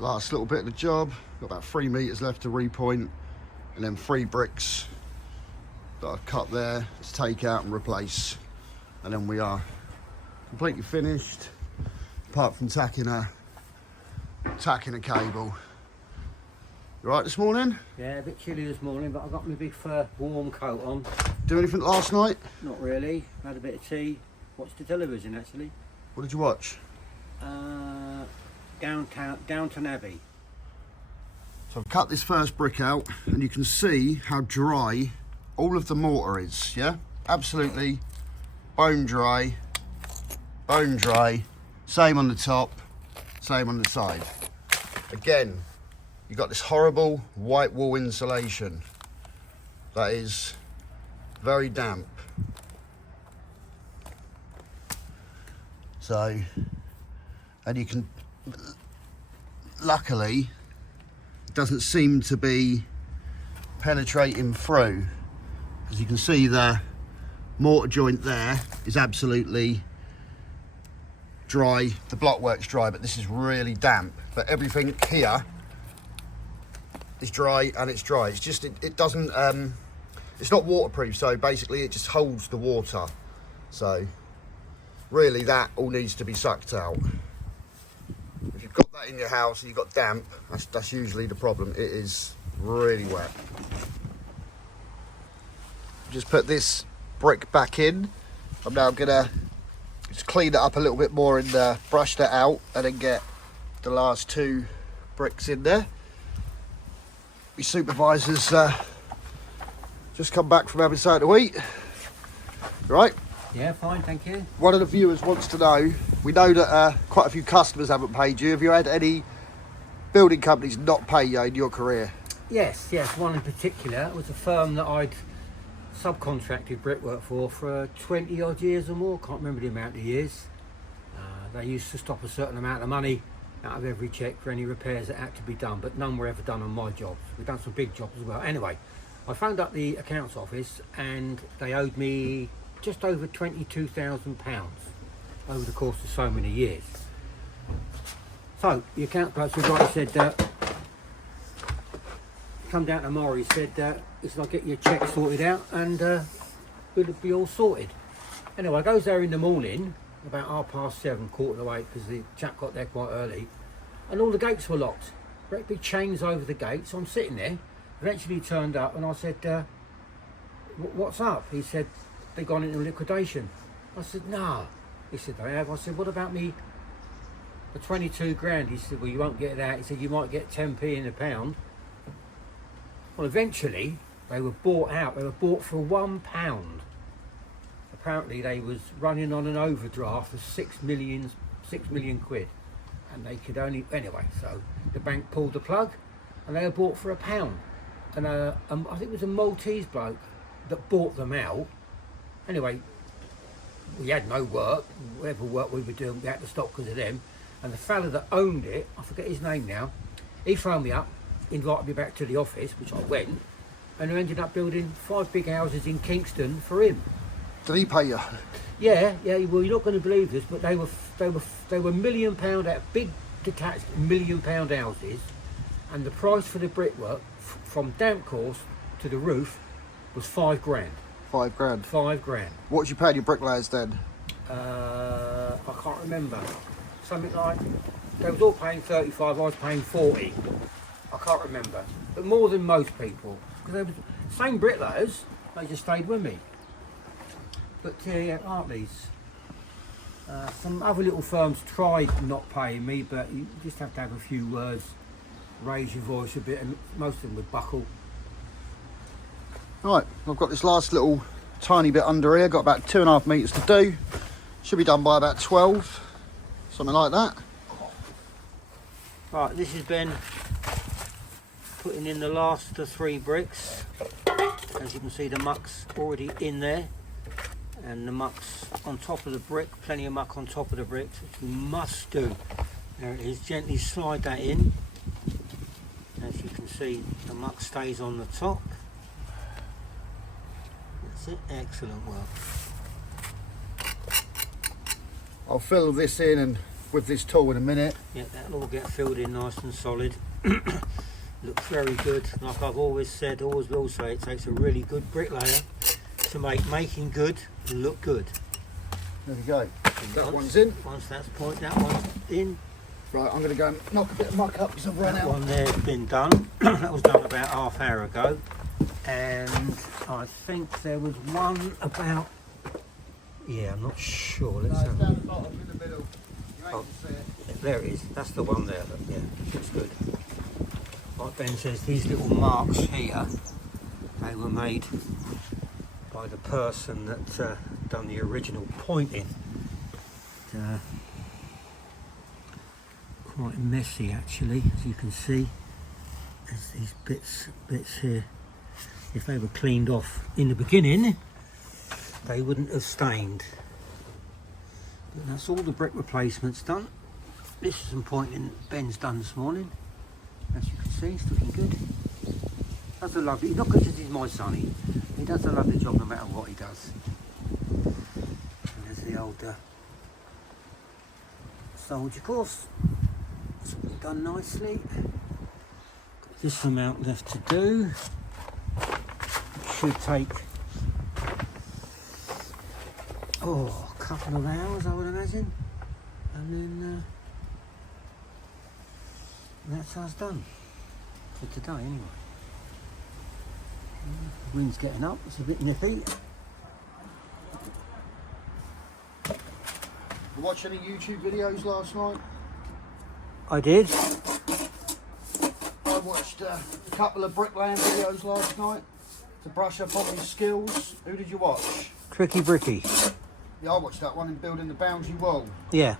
Last little bit of the job. Got about 3 meters left to repoint, and then 3 bricks that I've cut there to take out and replace. And then we are completely finished, apart from tacking a cable. You alright this morning? Yeah, a bit chilly this morning, but I got my big fur warm coat on. Do anything last night? Not really. Had a bit of tea. Watched the television actually. What did you watch? Downton Abbey. So I've cut this first brick out, and you can see how dry all of the mortar is, yeah? Absolutely bone dry, same on the top, same on the side. Again, you've got this horrible white wall insulation that is very damp. So, and you can, luckily, it doesn't seem to be penetrating through, as you can see the mortar joint there is absolutely dry. The blockwork's dry, but this is really damp. But everything here is dry, and it's dry. It's just it doesn't it's not waterproof, so basically it just holds the water. So really that all needs to be sucked out. If you've got that in your house and you've got damp, that's usually the problem. It is really wet. Just put this brick back in. I'm now gonna just clean it up a little bit more and brush that out, and then get the last 2 bricks in there. My supervisor's just come back from having something to eat. Right? Yeah, fine, thank you. One of the viewers wants to know, we know that quite a few customers haven't paid you. Have you had any building companies not pay you in your career? Yes, one in particular. It was a firm that I'd subcontracted brickwork for 20 odd years or more. Can't remember the amount of years. They used to stop a certain amount of money out of every cheque for any repairs that had to be done, but none were ever done on my jobs. We've done some big jobs as well. Anyway, I phoned up the accounts office, and they owed me just over £22,000 over the course of so many years. So the account person said, come down tomorrow. He said, I'll get your cheque sorted out, and it'll be all sorted. Anyway, I goes there in the morning, about 7:30, 7:45, because the chap got there quite early, and all the gates were locked. Great big chains over the gates. So I'm sitting there. Eventually he turned up, and I said, what's up? He said, they've gone into liquidation. I said, nah. He said, they have. I said, what about me, the 22 grand? He said, well, you won't get that. He said, you might get 10p in a pound. Well, eventually they were bought out. They were bought for £1. Apparently they was running on an overdraft of 6 million quid, and they could only, anyway, so the bank pulled the plug, and they were bought for £1. And I think it was a Maltese bloke that bought them out. Anyway, we had no work. Whatever work we were doing, we had to stop because of them. And the fella that owned it, I forget his name now, he phoned me up, invited me back to the office, which I went, and I ended up building 5 big houses in Kingston for him. Did he pay you? Yeah. Well, you're not going to believe this, but they were £1 million big detached £1 million houses, and the price for the brickwork from damp course to the roof was £5 grand. £5 grand. £5 grand. What did you pay your bricklayers then? I can't remember. Something like, they was all paying 35, I was paying 40. I can't remember, but more than most people, because they were same bricklayers. They just stayed with me. But yeah, Hartley's. Some other little firms tried not paying me, but you just have to have a few words, raise your voice a bit, and most of them would buckle. Right, I've got this last little tiny bit under here. Got about 2.5 meters to do. Should be done by about 12, something like that. Right, this has been putting in the last 3 bricks. As you can see, the muck's already in there, and the muck's on top of the brick. Plenty of muck on top of the bricks, which we must do. There it is. Gently slide that in. As you can see, the muck stays on the top. That's it. Excellent work. I'll fill this in and with this tool in a minute. Yeah, that'll all get filled in nice and solid. Looks very good. Like I've always said, always will say, it takes a really good bricklayer to make making good look good. There we go. That one's in. Once that's point, that one's in. Right, I'm going to go and knock a bit of muck up because I've run That out. one there's been done. That was done about half hour ago. And I think there was one about, yeah, I'm not sure. Let's have down the bottom in the middle. You ain't Oh. see it. There it is. That's the one there. Look, yeah, looks good. Like Ben says, these little marks here, they were made by the person that done the original pointing. Quite messy actually, as you can see. There's these bits here. If they were cleaned off in the beginning, they wouldn't have stained. But that's all the brick replacements done. This is some pointing Ben's done this morning. As you can see, it's looking good. Does a lovely, not because he's my sonny, he does a lovely job no matter what he does. And there's the old soldier course. It's all done nicely. Got this amount left to do. It should take a couple of hours, I would imagine. And then that's us done for today anyway. The wind's getting up, it's a bit nippy. You watch any YouTube videos last night? I did. I watched a couple of bricklaying videos last night to brush up on my skills. Who did you watch? Tricky Bricky. Yeah, I watched that one in building the boundary wall. Yeah,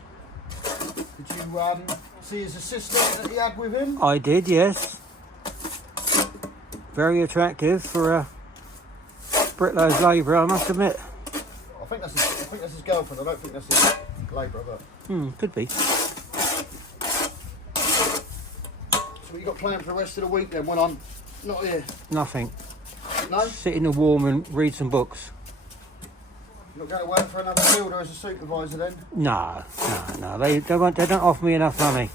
Did you see his assistant that he had with him? I did, yes. Very attractive for a bricklayer's labourer, I must admit. I think that's his girlfriend. I don't think that's his labourer, but Could be. so what you got planned for the rest of the week then when I'm not here? Nothing. No? Sit in the warm and read some books. You're not going to work for another builder as a supervisor then? No. They don't offer me enough money.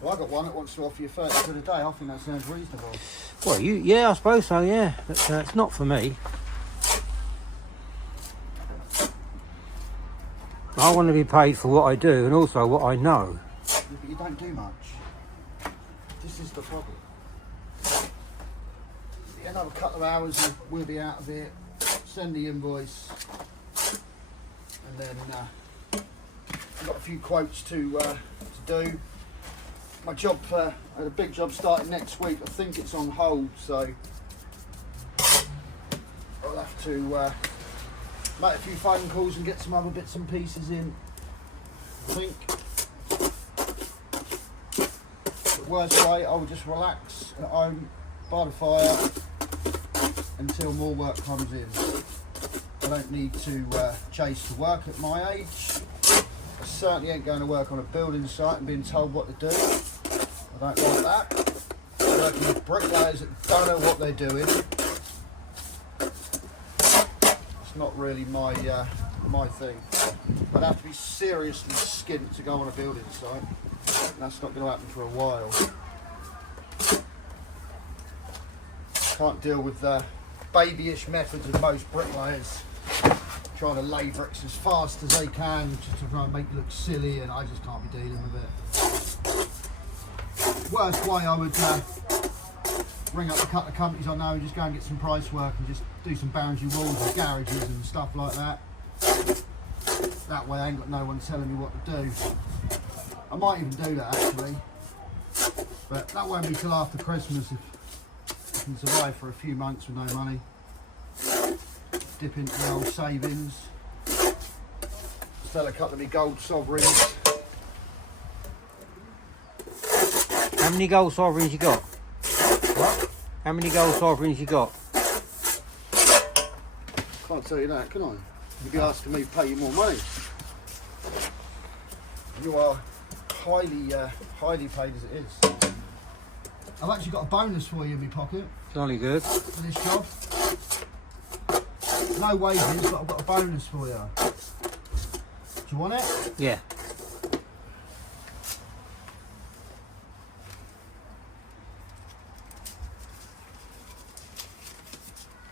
Well, I got one that wants to offer you 30 quid a day. I think that sounds reasonable. Well, yeah, I suppose so, yeah. But it's not for me. I want to be paid for what I do and also what I know. Yeah, but you don't do much. This is the problem. Another couple of hours and we'll be out of here. Send the invoice. And then I've got a few quotes to do. My job, I had a big job starting next week. I think it's on hold, so I'll have to make a few phone calls and get some other bits and pieces in. I think. But worst way, I will just relax at home by the fire until more work comes in. I don't need to chase to work at my age. I certainly ain't going to work on a building site and being told what to do. I don't like that. Working with bricklayers that don't know what they're doing. It's not really my my thing. I'd have to be seriously skint to go on a building site. And that's not going to happen for a while. Can't deal with the babyish methods of most bricklayers trying to lay bricks as fast as they can just to try and make it look silly, and I just can't be dealing with it. Worst way, I would ring up a couple of companies I know and just go and get some price work and just do some boundary walls and garages and stuff like that. That way I ain't got no one telling me what to do. I might even do that actually, but that won't be till after Christmas if I can survive for a few months with no money. Dip into the old savings, sell a couple of my gold sovereigns. How many gold sovereigns you got? What? How many gold sovereigns you got? Can't tell you that, can I? You'd be asking me to pay you more money. You are highly paid as it is. I've actually got a bonus for you in my pocket Jolly good. for this job. No wages, but I've got a bonus for you. Do you want it? Yeah.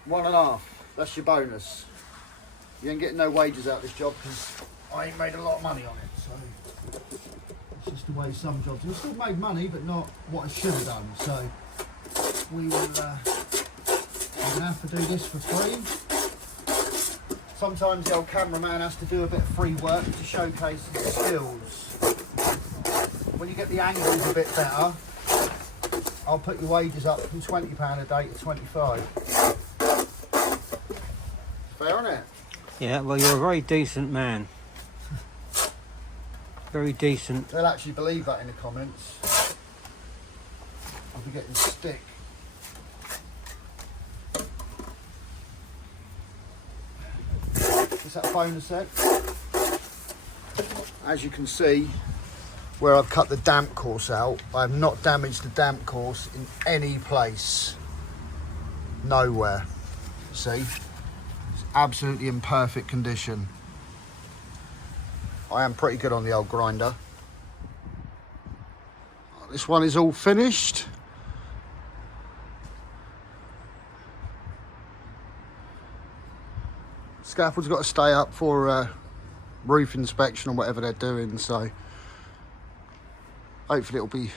£1.5. That's your bonus. You ain't getting no wages out of this job because I ain't made a lot of money on it. So it's just the way some jobs. I still made money, but not what I should have done. So we will. We're gonna have to do this for free. Sometimes the old cameraman has to do a bit of free work to showcase his skills. When you get the angles a bit better, I'll put your wages up from £20 a day to 25. Fair, isn't it? Yeah, well, you're a very decent man. Very decent. They'll actually believe that in the comments. I'll be getting stick. Is that a bonus set? As you can see, where I've cut the damp course out, I have not damaged the damp course in any place. Nowhere. See? It's absolutely in perfect condition. I am pretty good on the old grinder. This one is all finished. Scaffold's got to stay up for roof inspection or whatever they're doing, so hopefully it'll be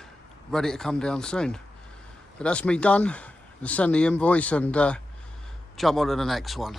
ready to come down soon. But that's me done. I'll send the invoice and jump on to the next one.